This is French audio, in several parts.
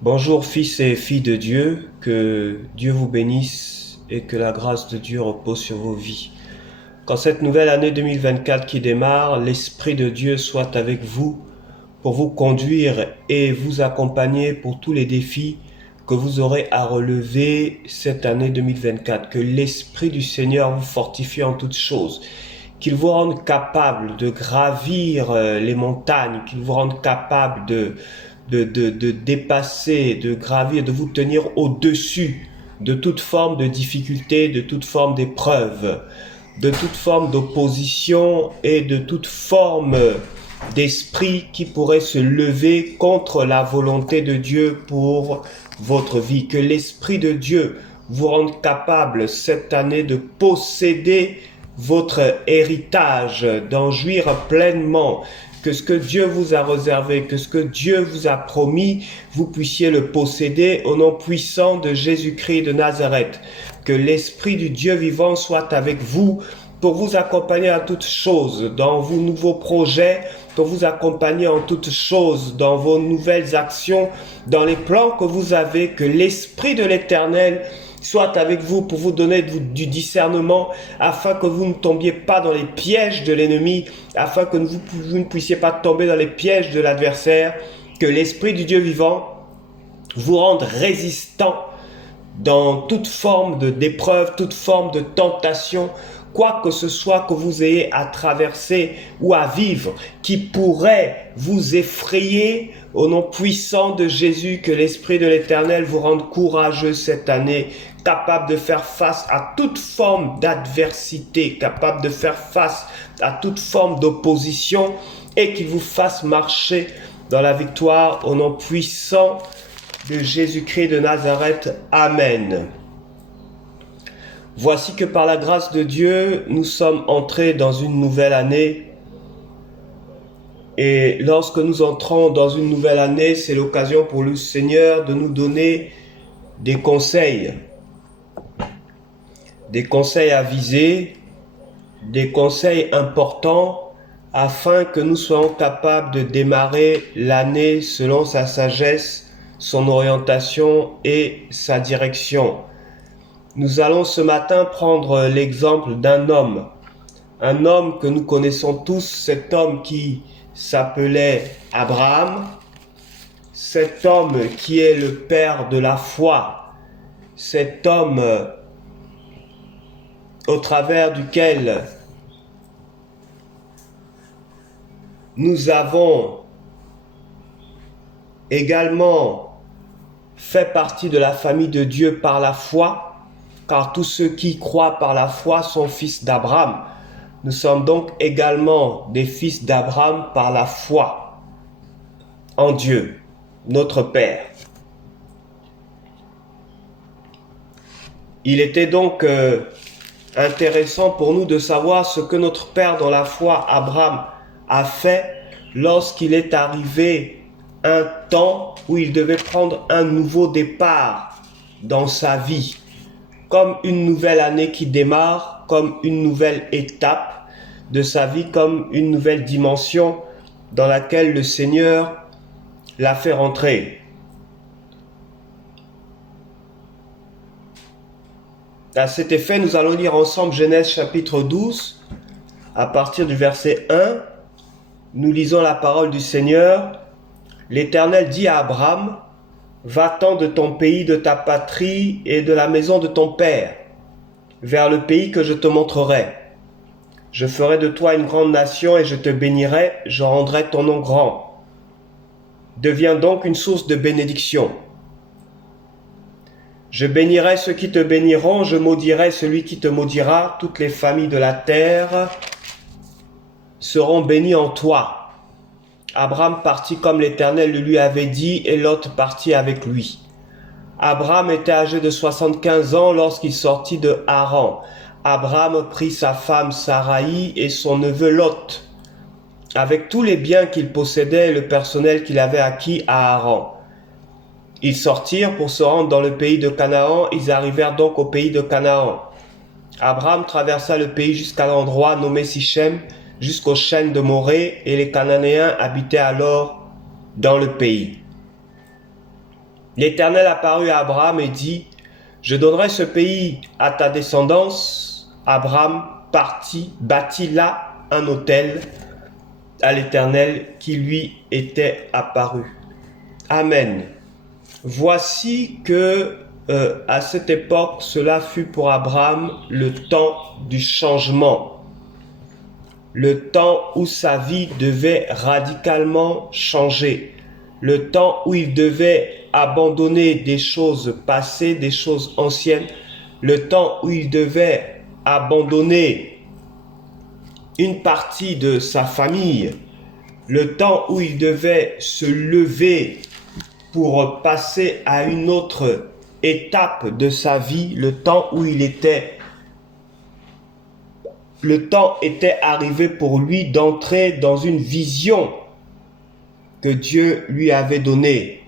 Bonjour fils et filles de Dieu, que Dieu vous bénisse et que la grâce de Dieu repose sur vos vies. Qu'en cette nouvelle année 2024 qui démarre, l'Esprit de Dieu soit avec vous pour vous conduire et vous accompagner pour tous les défis que vous aurez à relever cette année 2024. Que l'Esprit du Seigneur vous fortifie en toutes choses, qu'il vous rende capable de gravir les montagnes, qu'il vous rende capable de dépasser, de gravir, de vous tenir au-dessus de toute forme de difficulté, de toute forme d'épreuve, de toute forme d'opposition et de toute forme d'esprit qui pourrait se lever contre la volonté de Dieu pour votre vie. Que l'Esprit de Dieu vous rende capable cette année de posséder votre héritage, d'en jouir pleinement, que ce que Dieu vous a réservé, que ce que Dieu vous a promis, vous puissiez le posséder au nom puissant de Jésus-Christ de Nazareth. Que l'Esprit du Dieu vivant soit avec vous pour vous accompagner à toutes choses dans vos nouveaux projets, pour vous accompagner en toutes choses dans vos nouvelles actions, dans les plans que vous avez. Que l'Esprit de l'Éternel soit avec vous pour vous donner du discernement, afin que vous ne tombiez pas dans les pièges de l'ennemi, afin que vous ne puissiez pas tomber dans les pièges de l'adversaire. Que l'Esprit du Dieu vivant vous rende résistant dans toute forme d'épreuve, toute forme de tentation, quoi que ce soit que vous ayez à traverser ou à vivre, qui pourrait vous effrayer. Au nom puissant de Jésus, que l'Esprit de l'Éternel vous rende courageux cette année, capable de faire face à toute forme d'adversité, capable de faire face à toute forme d'opposition, et qu'il vous fasse marcher dans la victoire au nom puissant de Jésus-Christ de Nazareth. Amen. Voici que par la grâce de Dieu, nous sommes entrés dans une nouvelle année. Et lorsque nous entrons dans une nouvelle année, c'est l'occasion pour le Seigneur de nous donner des conseils avisés, des conseils importants, afin que nous soyons capables de démarrer l'année selon sa sagesse, son orientation et sa direction. Nous allons ce matin prendre l'exemple d'un homme. Un homme que nous connaissons tous, cet homme qui s'appelait Abraham, cet homme qui est le père de la foi, cet homme au travers duquel nous avons également fait partie de la famille de Dieu par la foi, car tous ceux qui croient par la foi sont fils d'Abraham. Nous sommes donc également des fils d'Abraham par la foi en Dieu, notre Père. Il était donc intéressant pour nous de savoir ce que notre Père dans la foi, Abraham, a fait lorsqu'il est arrivé un temps où il devait prendre un nouveau départ dans sa vie, comme une nouvelle année qui démarre, comme une nouvelle étape de sa vie, comme une nouvelle dimension dans laquelle le Seigneur l'a fait rentrer. À cet effet, nous allons lire ensemble Genèse chapitre 12, à partir du verset 1. Nous lisons la parole du Seigneur. L'Éternel dit à Abraham: Va-t'en de ton pays, de ta patrie et de la maison de ton père, vers le pays que je te montrerai. Je ferai de toi une grande nation et je te bénirai, je rendrai ton nom grand. Deviens donc une source de bénédiction. Je bénirai ceux qui te béniront, je maudirai celui qui te maudira. Toutes les familles de la terre seront bénies en toi. Abraham partit comme l'Éternel le lui avait dit, et Lot partit avec lui. Abraham était âgé de 75 ans lorsqu'il sortit de Haran. Abraham prit sa femme Saraï et son neveu Lot, avec tous les biens qu'il possédait et le personnel qu'il avait acquis à Haran. Ils sortirent pour se rendre dans le pays de Canaan. Ils arrivèrent donc au pays de Canaan. Abraham traversa le pays jusqu'à l'endroit nommé Sichem, jusqu'aux chênes de Morée, et les Cananéens habitaient alors dans le pays. L'Éternel apparut à Abraham et dit, « Je donnerai ce pays à ta descendance. » Abraham partit, bâtit là un autel à l'Éternel qui lui était apparu. Amen. Voici que à cette époque, cela fut pour Abraham le temps du changement, le temps où sa vie devait radicalement changer, le temps où il devait abandonner des choses passées, des choses anciennes, le temps où il devait abandonner une partie de sa famille, le temps où il devait se lever pour passer à une autre étape de sa vie, le temps était arrivé pour lui d'entrer dans une vision que Dieu lui avait donnée.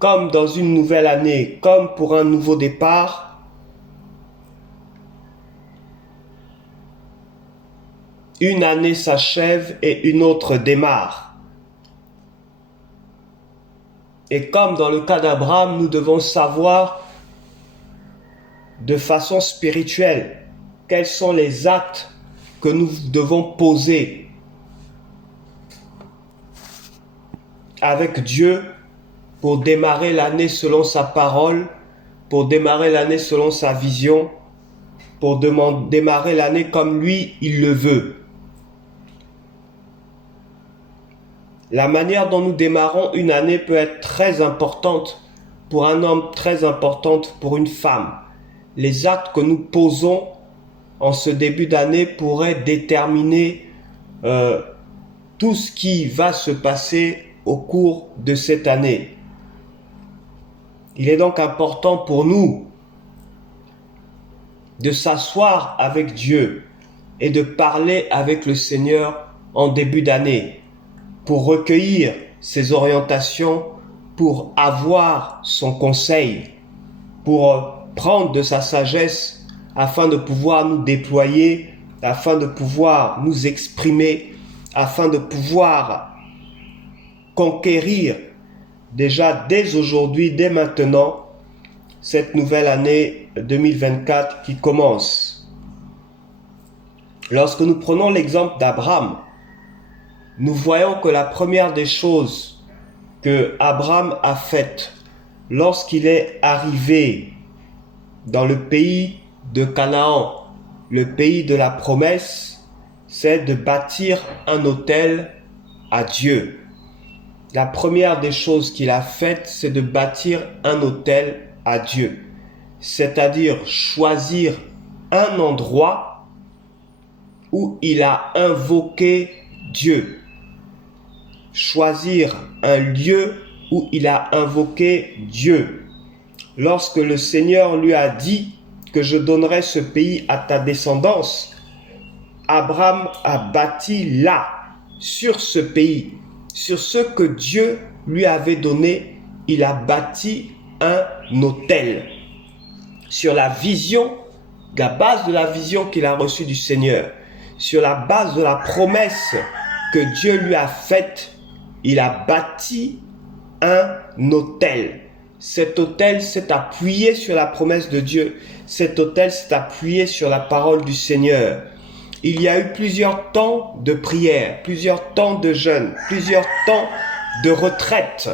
Comme dans une nouvelle année, comme pour un nouveau départ, une année s'achève et une autre démarre. Et comme dans le cas d'Abraham, nous devons savoir de façon spirituelle quels sont les actes que nous devons poser avec Dieu pour démarrer l'année selon sa parole, pour démarrer l'année selon sa vision, pour démarrer l'année comme lui, il le veut. La manière dont nous démarrons une année peut être très importante pour un homme, très importante pour une femme. Les actes que nous posons en ce début d'année pourraient déterminer tout ce qui va se passer au cours de cette année. Il est donc important pour nous de s'asseoir avec Dieu et de parler avec le Seigneur en début d'année pour recueillir ses orientations, pour avoir son conseil, pour prendre de sa sagesse afin de pouvoir nous déployer, afin de pouvoir nous exprimer, afin de pouvoir conquérir déjà dès aujourd'hui, dès maintenant, cette nouvelle année 2024 qui commence. Lorsque nous prenons l'exemple d'Abraham, nous voyons que la première des choses que Abraham a faites lorsqu'il est arrivé dans le pays de Canaan, le pays de la promesse, c'est de bâtir un autel à Dieu. La première des choses qu'il a faites, c'est de bâtir un autel à Dieu. C'est-à-dire choisir un endroit où il a invoqué Dieu. Choisir un lieu où il a invoqué Dieu. Lorsque le Seigneur lui a dit que je donnerai ce pays à ta descendance, Abraham a bâti là, sur ce pays, sur ce que Dieu lui avait donné, il a bâti un autel. Sur la vision, la base de la vision qu'il a reçue du Seigneur, sur la base de la promesse que Dieu lui a faite, il a bâti un autel. Cet autel s'est appuyé sur la promesse de Dieu. Cet autel s'est appuyé sur la parole du Seigneur. Il y a eu plusieurs temps de prière, plusieurs temps de jeûne, plusieurs temps de retraite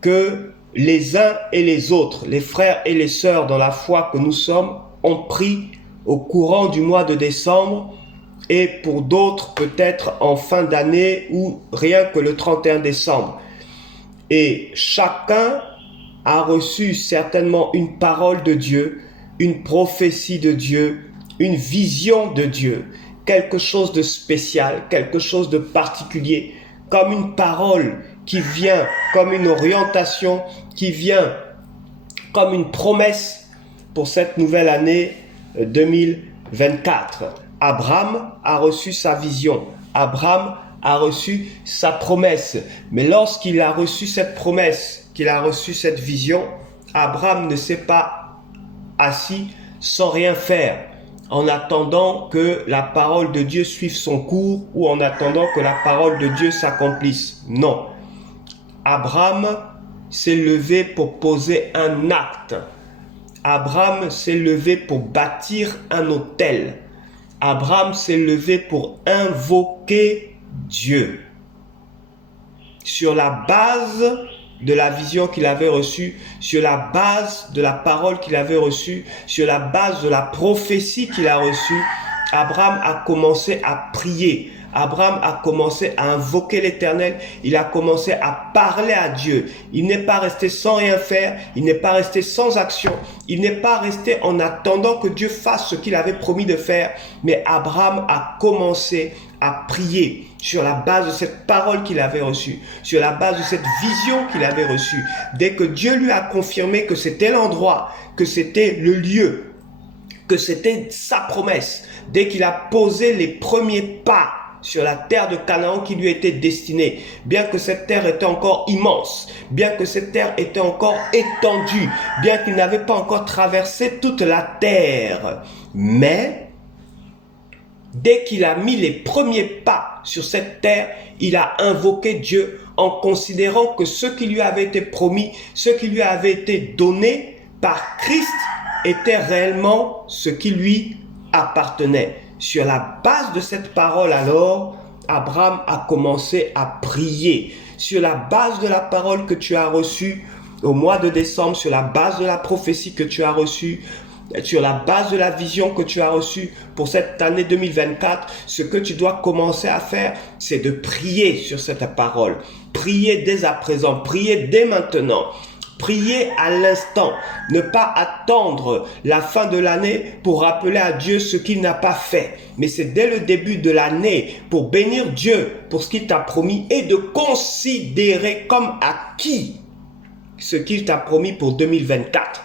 que les uns et les autres, les frères et les sœurs dans la foi que nous sommes, ont pris au courant du mois de décembre et pour d'autres peut-être en fin d'année ou rien que le 31 décembre. Et chacun a reçu certainement une parole de Dieu, une prophétie de Dieu, une vision de Dieu, quelque chose de spécial, quelque chose de particulier, comme une parole qui vient, comme une orientation qui vient, comme une promesse pour cette nouvelle année 2024. Abraham a reçu sa vision, Abraham a reçu sa promesse, mais lorsqu'il a reçu cette promesse, qu'il a reçu cette vision, Abraham ne s'est pas assis sans rien faire, en attendant que la parole de Dieu suive son cours ou en attendant que la parole de Dieu s'accomplisse. Non. Abraham s'est levé pour poser un acte. Abraham s'est levé pour bâtir un autel. Abraham s'est levé pour invoquer Dieu. Sur la base de la vision qu'il avait reçue, sur la base de la parole qu'il avait reçue, sur la base de la prophétie qu'il a reçue, Abraham a commencé à prier. Abraham a commencé à invoquer l'Éternel, il a commencé à parler à Dieu. Il n'est pas resté sans rien faire, il n'est pas resté sans action, il n'est pas resté en attendant que Dieu fasse ce qu'il avait promis de faire, mais Abraham a commencé à prier sur la base de cette parole qu'il avait reçue, sur la base de cette vision qu'il avait reçue. Dès que Dieu lui a confirmé que c'était l'endroit, que c'était le lieu, que c'était sa promesse, dès qu'il a posé les premiers pas sur la terre de Canaan qui lui était destinée, bien que cette terre était encore immense, bien que cette terre était encore étendue, bien qu'il n'avait pas encore traversé toute la terre. Mais, dès qu'il a mis les premiers pas sur cette terre, il a invoqué Dieu en considérant que ce qui lui avait été promis, ce qui lui avait été donné par Christ était réellement ce qui lui appartenait. Sur la base de cette parole alors, Abraham a commencé à prier. Sur la base de la parole que tu as reçue au mois de décembre, sur la base de la prophétie que tu as reçue, sur la base de la vision que tu as reçue pour cette année 2024, ce que tu dois commencer à faire, c'est de prier sur cette parole. Prier dès à présent, prier dès maintenant. Priez à l'instant, ne pas attendre la fin de l'année pour rappeler à Dieu ce qu'il n'a pas fait. Mais c'est dès le début de l'année pour bénir Dieu pour ce qu'il t'a promis et de considérer comme acquis ce qu'il t'a promis pour 2024.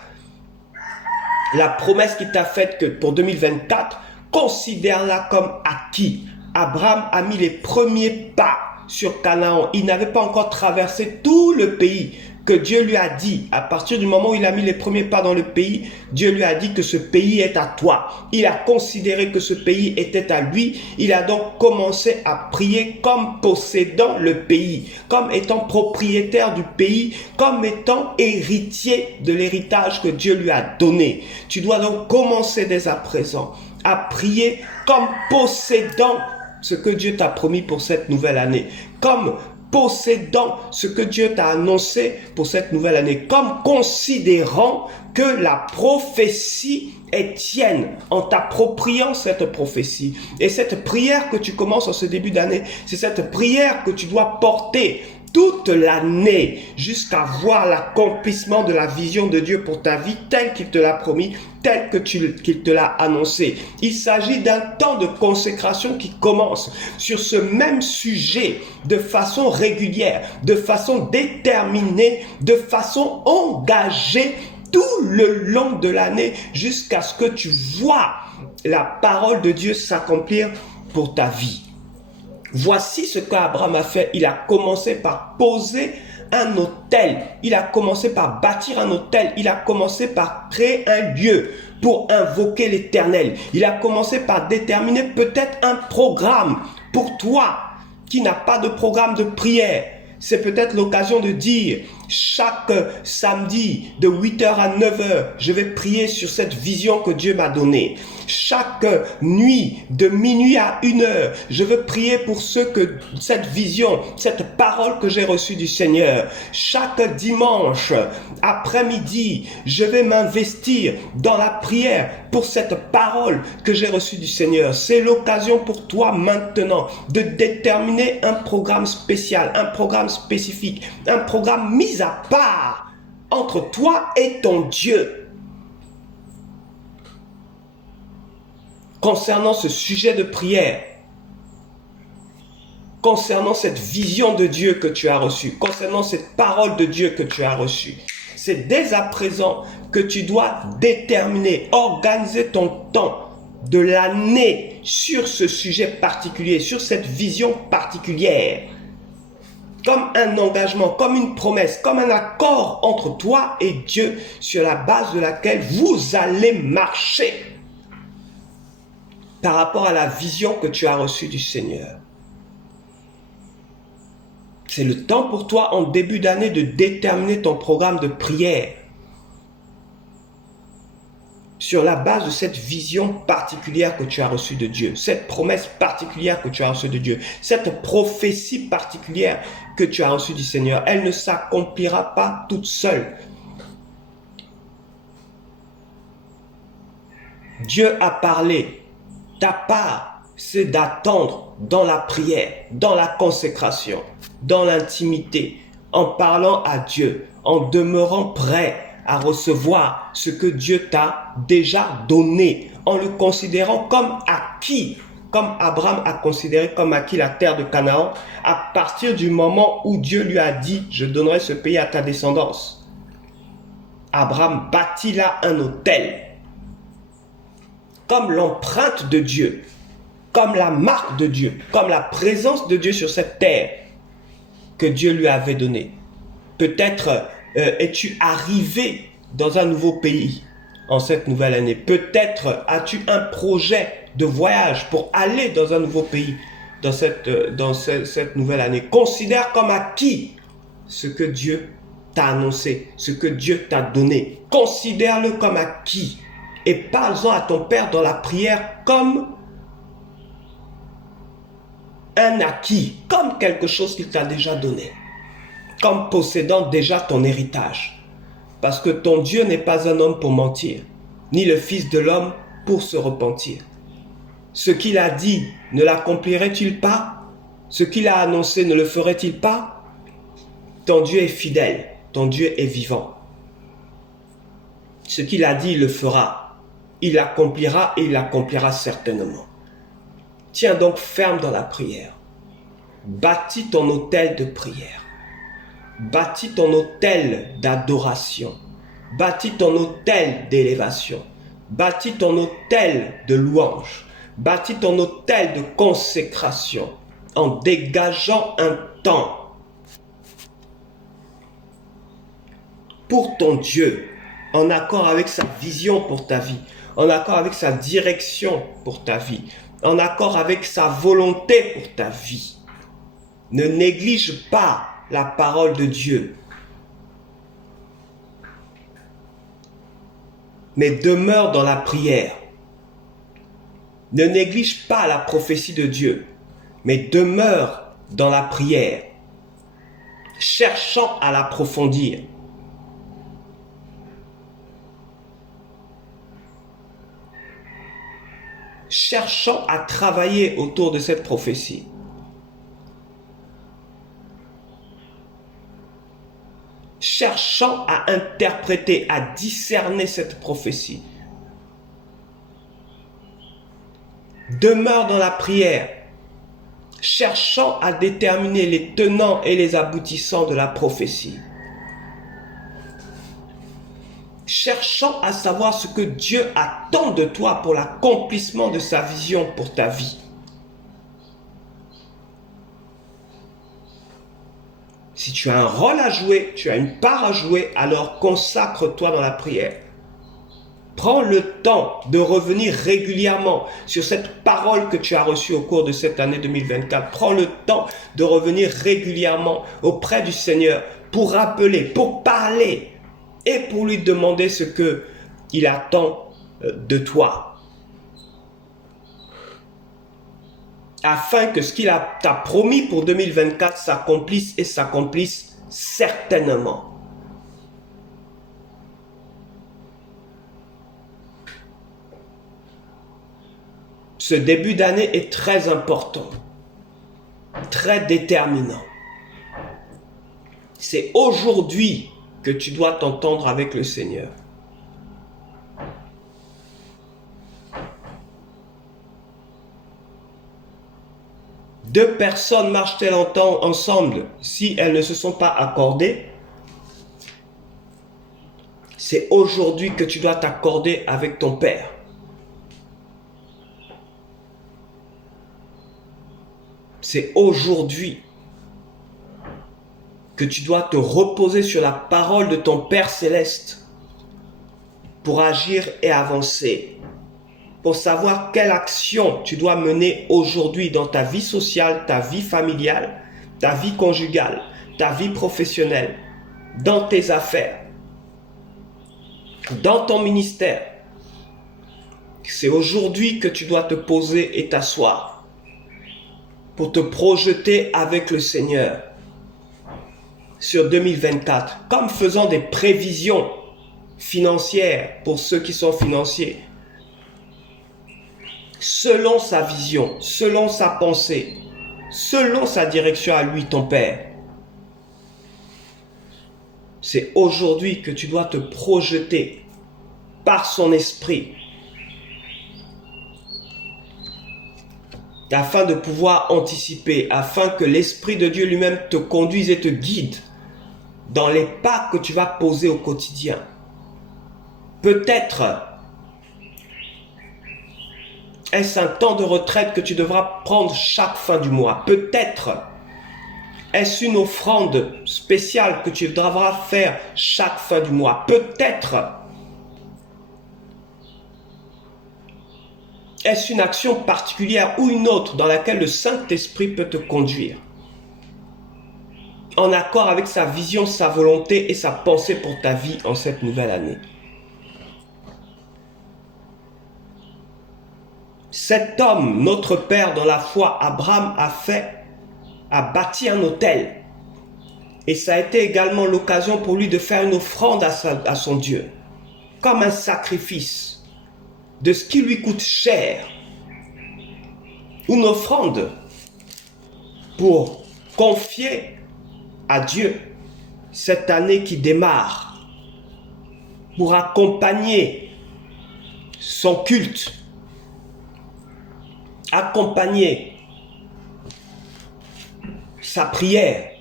La promesse qu'il t'a faite que pour 2024, considère-la comme acquis. Abraham a mis les premiers pas sur Canaan. Il n'avait pas encore traversé tout le pays que Dieu lui a dit. À partir du moment où il a mis les premiers pas dans le pays, Dieu lui a dit que ce pays est à toi. Il a considéré que ce pays était à lui. Il a donc commencé à prier comme possédant le pays, comme étant propriétaire du pays, comme étant héritier de l'héritage que Dieu lui a donné. Tu dois donc commencer dès à présent à prier comme possédant ce que Dieu t'a promis pour cette nouvelle année, comme possédant ce que Dieu t'a annoncé pour cette nouvelle année, comme considérant que la prophétie est tienne, en t'appropriant cette prophétie. Et cette prière que tu commences en ce début d'année, c'est cette prière que tu dois porter toute l'année jusqu'à voir l'accomplissement de la vision de Dieu pour ta vie telle qu'il te l'a promis, tel qu'il te l'a annoncé. Il s'agit d'un temps de consécration qui commence sur ce même sujet de façon régulière, de façon déterminée, de façon engagée tout le long de l'année jusqu'à ce que tu vois la parole de Dieu s'accomplir pour ta vie. Voici ce qu'Abraham a fait. Il a commencé par poser un autel. Il a commencé par bâtir un autel. Il a commencé par créer un lieu pour invoquer l'Éternel. Il a commencé par déterminer peut-être un programme pour toi qui n'a pas de programme de prière. C'est peut-être l'occasion de dire, chaque samedi de 8h à 9h, je vais prier sur cette vision que Dieu m'a donnée. Chaque nuit de minuit à 1h, je veux prier pour ceux que cette vision, cette parole que j'ai reçue du Seigneur. Chaque dimanche après-midi, je vais m'investir dans la prière pour cette parole que j'ai reçue du Seigneur. C'est l'occasion pour toi maintenant de déterminer un programme spécial, un programme spécifique, un programme mis à part entre toi et ton Dieu. Concernant ce sujet de prière, concernant cette vision de Dieu que tu as reçue, concernant cette parole de Dieu que tu as reçue, c'est dès à présent que tu dois déterminer, organiser ton temps de l'année sur ce sujet particulier, sur cette vision particulière. Comme un engagement, comme une promesse, comme un accord entre toi et Dieu sur la base de laquelle vous allez marcher par rapport à la vision que tu as reçue du Seigneur. C'est le temps pour toi en début d'année de déterminer ton programme de prière sur la base de cette vision particulière que tu as reçue de Dieu, cette promesse particulière que tu as reçue de Dieu, cette prophétie particulière que tu as reçue du Seigneur. Elle ne s'accomplira pas toute seule. Dieu a parlé. Ta part, c'est d'attendre dans la prière, dans la consécration, dans l'intimité, en parlant à Dieu, en demeurant prêt à recevoir ce que Dieu t'a déjà donné, en le considérant comme acquis, comme Abraham a considéré comme acquis la terre de Canaan, à partir du moment où Dieu lui a dit « Je donnerai ce pays à ta descendance ». Abraham bâtit là un autel, comme l'empreinte de Dieu, comme la marque de Dieu, comme la présence de Dieu sur cette terre que Dieu lui avait donnée. Peut-être es-tu arrivé dans un nouveau pays en cette nouvelle année. Peut-être as-tu un projet de voyage pour aller dans un nouveau pays dans cette nouvelle année. Considère comme acquis ce que Dieu t'a annoncé, ce que Dieu t'a donné. Considère-le comme acquis et parle-en à ton Père dans la prière comme un acquis, comme quelque chose qu'il t'a déjà donné, comme possédant déjà ton héritage. Parce que ton Dieu n'est pas un homme pour mentir, ni le Fils de l'homme pour se repentir. Ce qu'il a dit, ne l'accomplirait-il pas? Ce qu'il a annoncé, ne le ferait-il pas? Ton Dieu est fidèle, ton Dieu est vivant. Ce qu'il a dit, il le fera. Il l'accomplira et il l'accomplira certainement. Tiens donc ferme dans la prière. Bâtis ton autel de prière. Bâtis ton autel d'adoration. Bâtis ton autel d'élévation. Bâtis ton autel de louange. Bâtis ton autel de consécration en dégageant un temps pour ton Dieu, en accord avec sa vision pour ta vie, en accord avec sa direction pour ta vie, en accord avec sa volonté pour ta vie. Ne néglige pas la parole de Dieu, mais demeure dans la prière. Ne néglige pas la prophétie de Dieu, mais demeure dans la prière, cherchant à l'approfondir. Cherchant à travailler autour de cette prophétie. Cherchant à interpréter, à discerner cette prophétie. Demeure dans la prière, cherchant à déterminer les tenants et les aboutissants de la prophétie. Cherchant à savoir ce que Dieu attend de toi pour l'accomplissement de sa vision pour ta vie. Si tu as un rôle à jouer, tu as une part à jouer, alors consacre-toi dans la prière. Prends le temps de revenir régulièrement sur cette parole que tu as reçue au cours de cette année 2024. Prends le temps de revenir régulièrement auprès du Seigneur pour rappeler, pour parler et pour lui demander ce qu'il attend de toi. Afin que ce qu'il t'a promis pour 2024 s'accomplisse et s'accomplisse certainement. Ce début d'année est très important, très déterminant. C'est aujourd'hui que tu dois t'entendre avec le Seigneur. Deux personnes marchent-elles ensemble si elles ne se sont pas accordées? C'est aujourd'hui que tu dois t'accorder avec ton Père. C'est aujourd'hui que tu dois te reposer sur la parole de ton Père Céleste pour agir et avancer, pour savoir quelle action tu dois mener aujourd'hui dans ta vie sociale, ta vie familiale, ta vie conjugale, ta vie professionnelle, dans tes affaires, dans ton ministère. C'est aujourd'hui que tu dois te poser et t'asseoir pour te projeter avec le Seigneur sur 2024, comme faisant des prévisions financières pour ceux qui sont financiers, selon sa vision, selon sa pensée, selon sa direction à lui, ton Père. C'est aujourd'hui que tu dois te projeter par son esprit afin de pouvoir anticiper, afin que l'Esprit de Dieu lui-même te conduise et te guide dans les pas que tu vas poser au quotidien. Peut-être est-ce un temps de retraite que tu devras prendre chaque fin du mois. Peut-être est-ce une offrande spéciale que tu devras faire chaque fin du mois. Peut-être est-ce une action particulière ou une autre dans laquelle le Saint-Esprit peut te conduire en accord avec sa vision, sa volonté et sa pensée pour ta vie en cette nouvelle année. Cet homme, notre père dans la foi, Abraham, a bâti un autel. Et ça a été également l'occasion pour lui de faire une offrande à son Dieu, comme un sacrifice de ce qui lui coûte cher. Une offrande pour confier à Dieu cette année qui démarre, pour accompagner son culte, accompagner sa prière,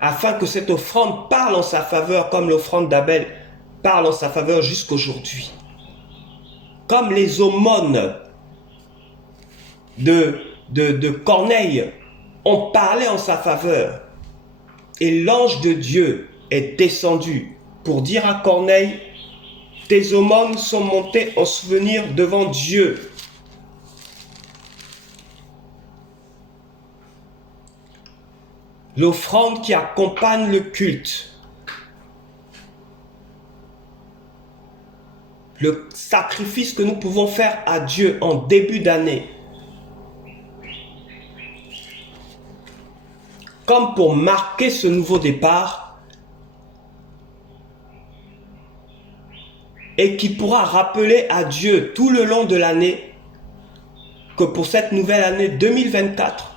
afin que cette offrande parle en sa faveur comme l'offrande d'Abel parle en sa faveur jusqu'aujourd'hui. Comme les aumônes de Corneille ont parlé en sa faveur. Et l'ange de Dieu est descendu pour dire à Corneille: tes aumônes sont montées en souvenir devant Dieu. L'offrande qui accompagne le culte, le sacrifice que nous pouvons faire à Dieu en début d'année, comme pour marquer ce nouveau départ, et qui pourra rappeler à Dieu tout le long de l'année que pour cette nouvelle année 2024,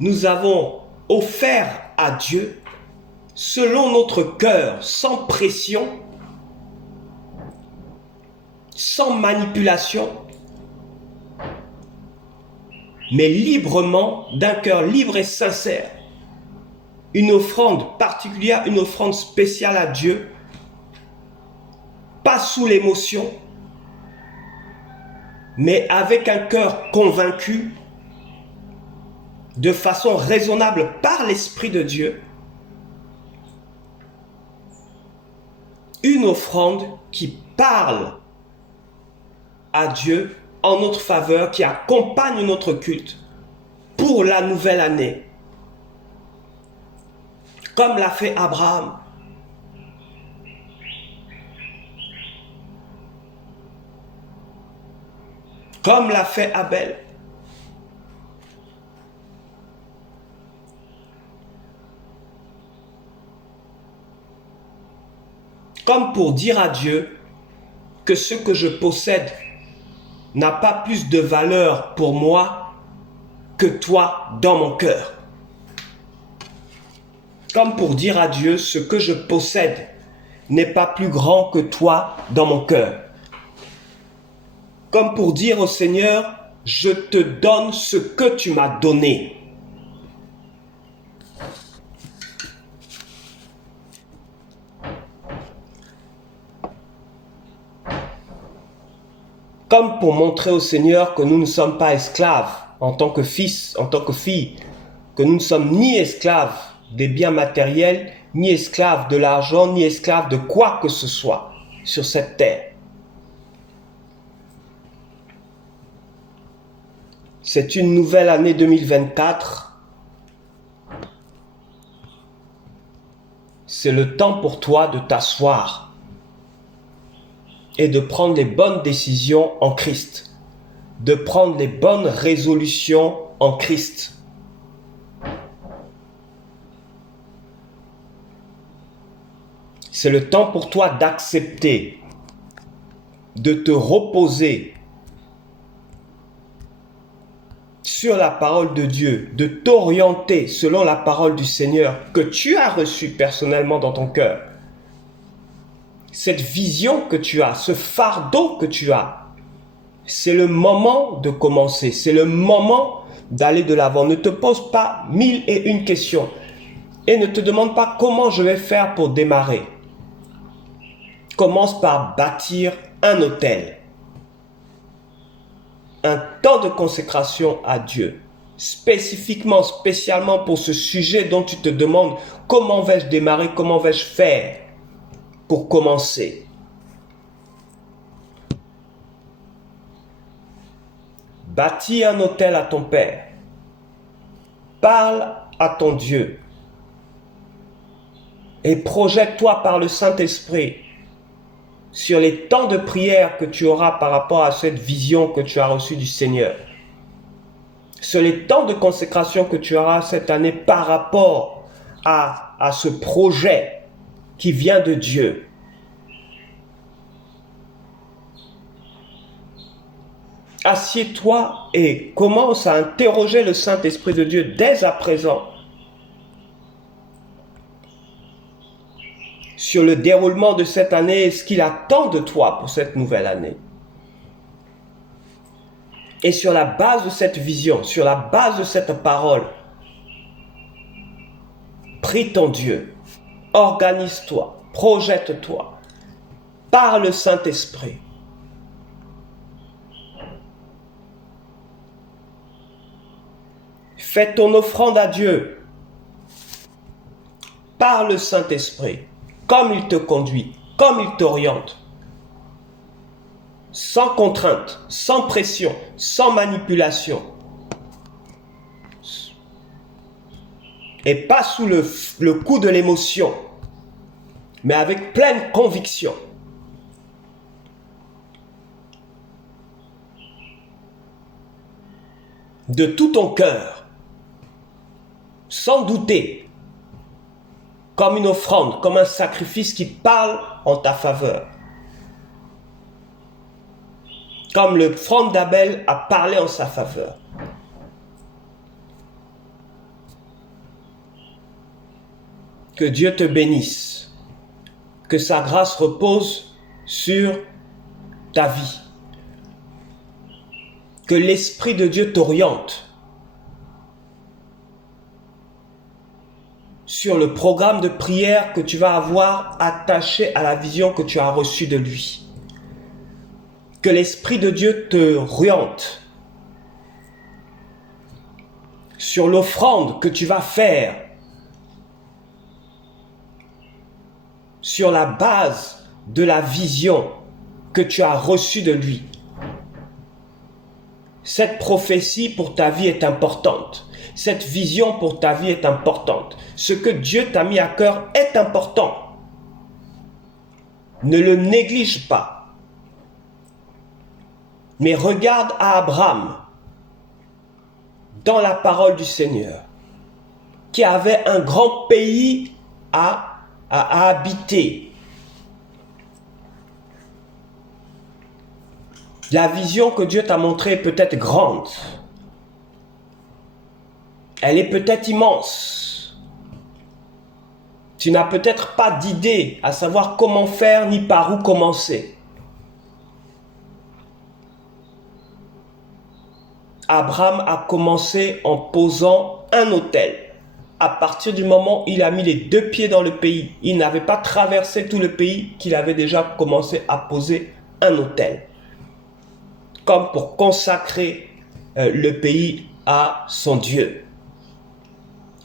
nous avons offert à Dieu selon notre cœur, sans pression, sans manipulation, mais librement, d'un cœur libre et sincère. Une offrande particulière, une offrande spéciale à Dieu, pas sous l'émotion, mais avec un cœur convaincu, de façon raisonnable par l'Esprit de Dieu. Une offrande qui parle à Dieu en notre faveur, qui accompagne notre culte pour la nouvelle année. Comme l'a fait Abraham. Comme l'a fait Abel. Comme pour dire à Dieu que ce que je possède n'a pas plus de valeur pour moi que toi dans mon cœur. Comme pour dire à Dieu, ce que je possède n'est pas plus grand que toi dans mon cœur. Comme pour dire au Seigneur, je te donne ce que tu m'as donné. Comme pour montrer au Seigneur que nous ne sommes pas esclaves en tant que fils, en tant que filles, que nous ne sommes ni esclaves des biens matériels, ni esclaves de l'argent, ni esclaves de quoi que ce soit sur cette terre. C'est une nouvelle année 2024 c'est le temps pour toi de t'asseoir et de prendre les bonnes décisions en Christ, de prendre les bonnes résolutions en Christ. C'est le temps pour toi d'accepter, de te reposer sur la parole de Dieu, de t'orienter selon la parole du Seigneur que tu as reçue personnellement dans ton cœur. Cette vision que tu as, ce fardeau que tu as, c'est le moment de commencer, c'est le moment d'aller de l'avant. Ne te pose pas 1001 questions et ne te demande pas comment je vais faire pour démarrer. Commence par bâtir un autel. Un temps de consécration à Dieu, spécialement pour ce sujet dont tu te demandes comment vais-je démarrer, comment vais-je faire pour commencer. Bâtis un autel à ton Père. Parle à ton Dieu. Et projette-toi par le Saint-Esprit sur les temps de prière que tu auras par rapport à cette vision que tu as reçue du Seigneur. Sur les temps de consécration que tu auras cette année par rapport à ce projet qui vient de Dieu. Assieds-toi et commence à interroger le Saint-Esprit de Dieu dès à présent sur le déroulement de cette année et ce qu'il attend de toi pour cette nouvelle année. Et sur la base de cette vision, sur la base de cette parole, prie ton Dieu, organise-toi, projette-toi par le Saint-Esprit. Fais ton offrande à Dieu par le Saint-Esprit, comme il te conduit, comme il t'oriente, sans contrainte, sans pression, sans manipulation, et pas sous le coup de l'émotion, mais avec pleine conviction. De tout ton cœur, sans douter, comme une offrande, comme un sacrifice qui parle en ta faveur. Comme l'offrande d'Abel a parlé en sa faveur. Que Dieu te bénisse. Que sa grâce repose sur ta vie. Que l'Esprit de Dieu t'oriente sur le programme de prière que tu vas avoir attaché à la vision que tu as reçue de lui. Que l'Esprit de Dieu te oriente sur l'offrande que tu vas faire sur la base de la vision que tu as reçue de lui. Cette prophétie pour ta vie est importante. Cette vision pour ta vie est importante. Ce que Dieu t'a mis à cœur est important. Ne le néglige pas. Mais regarde à Abraham, dans la parole du Seigneur, qui avait un grand pays à habiter. La vision que Dieu t'a montrée est peut-être grande. Elle est peut-être immense. Tu n'as peut-être pas d'idée à savoir comment faire ni par où commencer. Abraham a commencé en posant un autel. À partir du moment où il a mis les 2 pieds dans le pays, il n'avait pas traversé tout le pays qu'il avait déjà commencé à poser un autel. Comme pour consacrer le pays à son Dieu.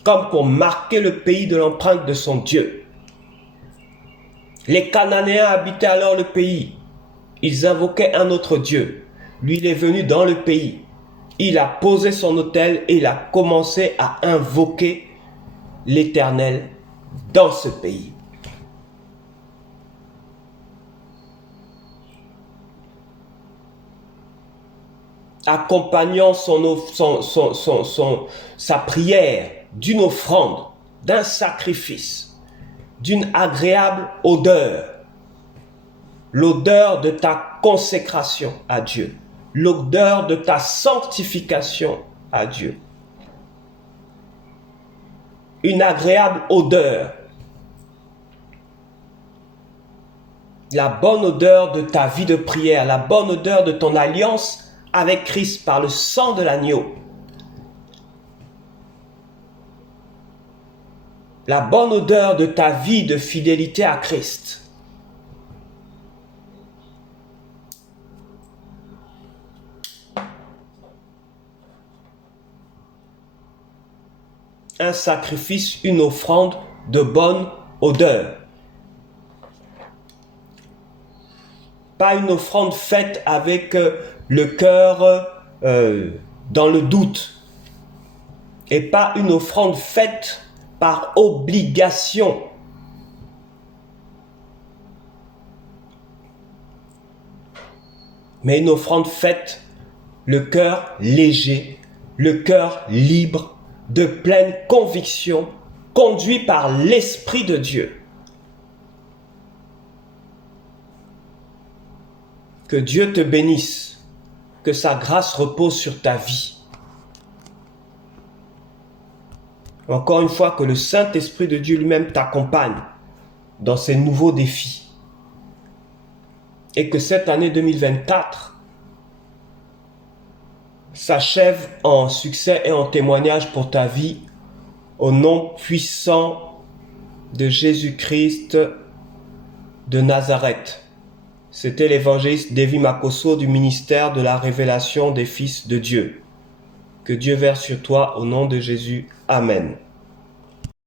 Comme pour marquer le pays de l'empreinte de son Dieu. Les Cananéens habitaient alors le pays. Ils invoquaient un autre Dieu. Lui, il est venu dans le pays. Il a posé son autel et il a commencé à invoquer l'Éternel dans ce pays. accompagnant sa prière d'une offrande, d'un sacrifice, d'une agréable odeur, l'odeur de ta consécration à Dieu, l'odeur de ta sanctification à Dieu. Une agréable odeur, la bonne odeur de ta vie de prière, la bonne odeur de ton alliance avec Christ par le sang de l'agneau. La bonne odeur de ta vie de fidélité à Christ. Un sacrifice, une offrande de bonne odeur. Pas une offrande faite avec le cœur dans le doute. Et pas une offrande faite par obligation. Mais une offrande faite, le cœur léger, le cœur libre, de pleine conviction, conduit par l'Esprit de Dieu. Que Dieu te bénisse, que sa grâce repose sur ta vie. Encore une fois, que le Saint-Esprit de Dieu lui-même t'accompagne dans ces nouveaux défis. Et que cette année 2024 s'achève en succès et en témoignage pour ta vie, au nom puissant de Jésus-Christ de Nazareth. C'était l'évangéliste Davy Makosso du ministère de la révélation des fils de Dieu. Que Dieu verse sur toi au nom de Jésus. Amen.